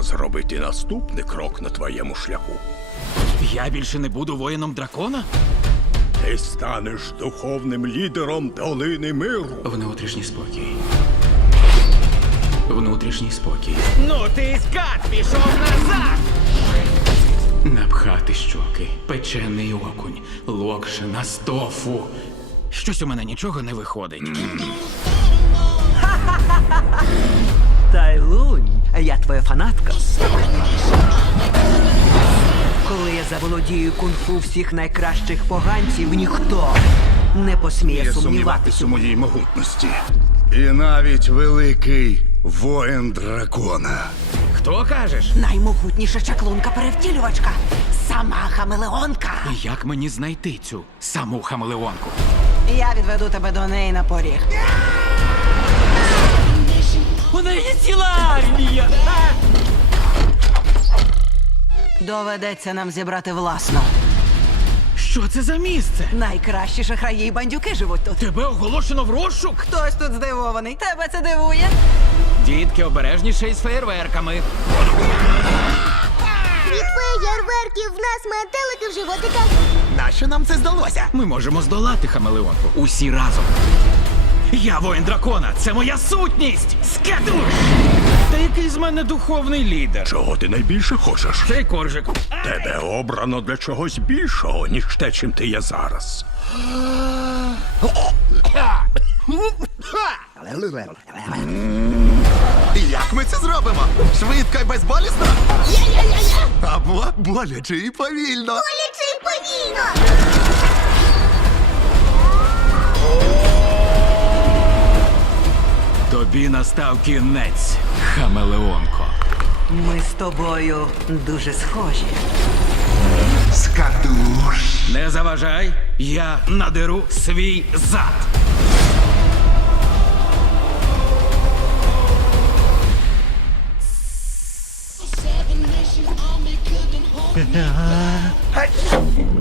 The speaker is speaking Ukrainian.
пора зробити наступний крок на твоєму шляху. Я більше не буду воїном дракона? Ти станеш духовним лідером долини миру. Внутрішній спокій. Внутрішній спокій. Ну ти скат пішов назад! Напхати щоки, печений окунь, локшина з тофу. Щось у мене нічого не виходить. Твоя фанатка. Коли я заволодію кунг-фу всіх найкращих поганців, ніхто не посміє сумніватися. у моїй могутності. І навіть великий воїн дракона. Хто кажеш? Наймогутніша чаклунка перевтілювачка. Сама хамелеонка. І як мені знайти цю саму хамелеонку? Я відведу тебе до неї на поріг. У неї ціла армія! Доведеться нам зібрати власну. Що це за місце? Найкращі шахраї й бандюки живуть тут. Тебе оголошено в розшук? Хтось тут здивований. Тебе це дивує? Дітки обережніше із феєрверками. Від феєрверків в нас метелики в животиках. Нащо нам це здалося? Ми можемо здолати хамелеонку. Усі разом. Я воїн дракона, це моя сутність! Скетуш! Мене духовний лідер? Чого ти найбільше хочеш? Цей коржик. Тебе обрано для чогось більшого, ніж те, чим ти є зараз. Як ми це зробимо? Швидко і безболісно? Або боляче і повільно. Боляче й повільно. Тобі настав кінець, хамелеонко. Ми з тобою дуже схожі. Скатуш. Не заважай, я надеру свій зад.